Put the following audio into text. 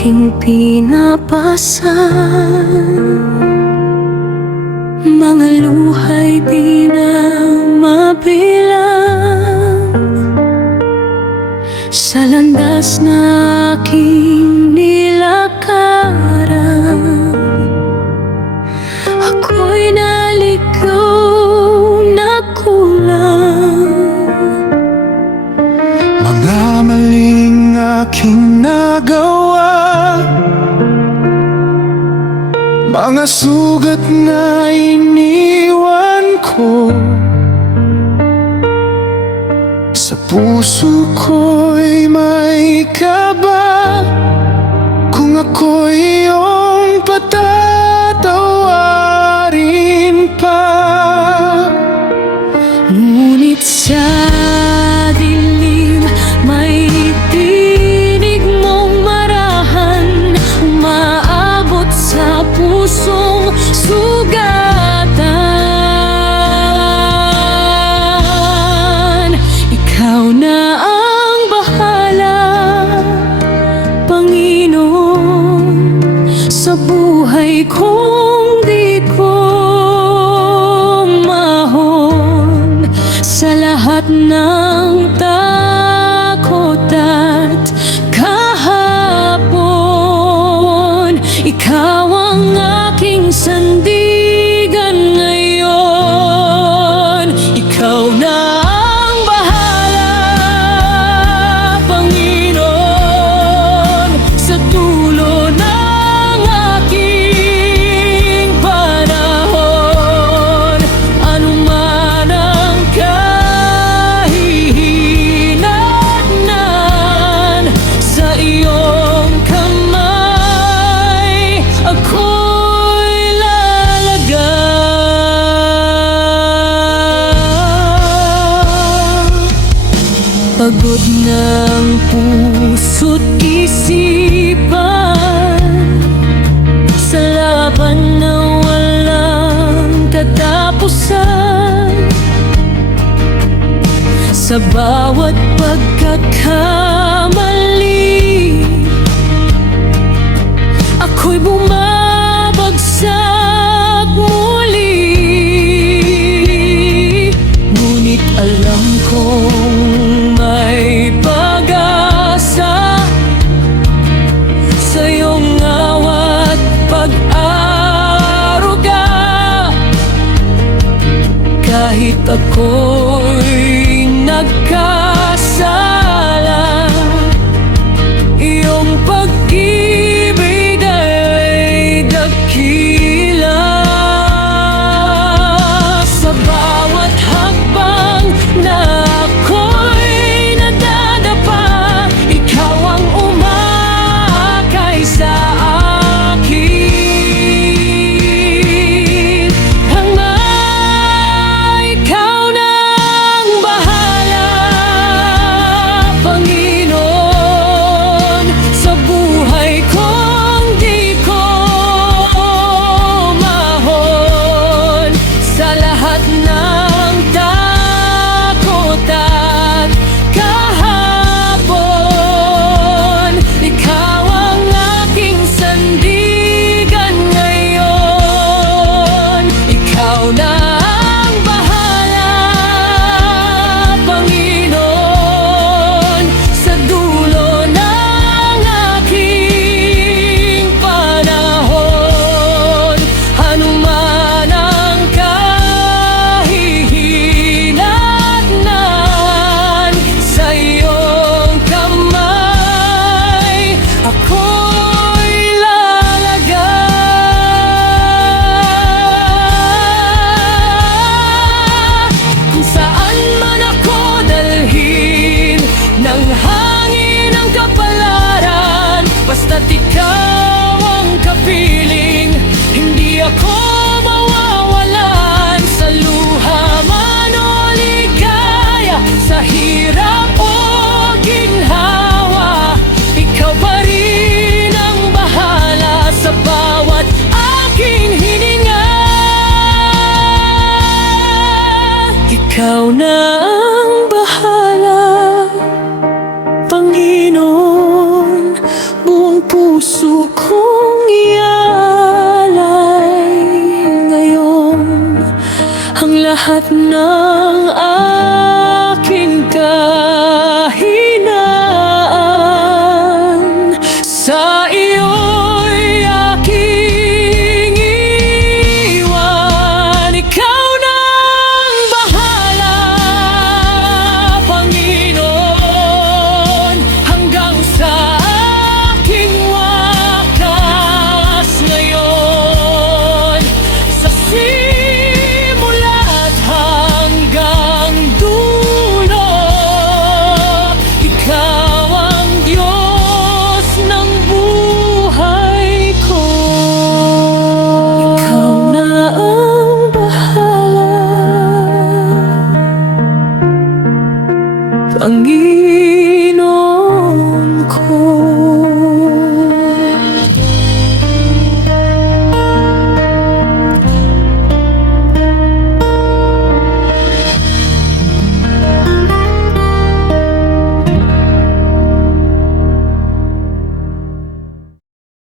aking pinapasan. Mga luha'y di na mabilang sa landas na aking nilakaran. Ako'y naligaw na kulang, mga maling aking nagawa, mga sugat na iniwan ko. Sa puso ko'y may kaba kung ako'y iyong patatawarin pa. ngunit sa dilim may tinig mong marahan, umaabot sa pusong sugatan. Ikaw na ang bahala, Panginoon, sa buhay kong di ko mahon. Sa lahat ng takot at kahapon, ikaw ang aking sandigan ngayon. Ikaw na ang bahala, Panginoon, sa dulo ng aking panahon. Anuman ang kahihinatnan, sa iyong kamay ako'y lalagay. Pagod ng puso't isipan sa laban na walang katapusan. Sa bawat pagkakamali, ako'y bumabagsak muli. Ngunit alam kong may pag-asa sa iyong awa't pag-aaruga. Kahit ako'y nagkasala, iyong pag-ibig ay dakila. Sa bawat hakbang na ako'y nadadapa, ikaw ang umaakay sa akin. Ikaw na ang bahala, Panginoon, sa buhay kong di ko mahon. Sa lahat ng takot at kahapon, ikaw ang aking sandigan ngayon. Ikaw na ang bahala, Panginoon, sa dulo ng aking panahon. Anuman ang kahihinatnan, sa iyong kamay ako'y lalagay. Kung saan man ako dalhin ng hangin ang kapalaran, basta't ikaw ang kapiling, hindi ako mawawalan. Sa luha man o ligaya, sa hirap o ginhawa, ikaw pa rin ang bahala sa bawat aking hininga. Ikaw na ang bahala, Panginoon, buong puso lahat ng aking kahinaan. Sa iyo'y aking iwan. Ikaw nang bahala, Panginoon, hanggang sa aking wakas ngayon. Sa simula't hanggang dulo, ikaw ang Diyos ng buhay ko. Ikaw na ang bahala, Panginoon.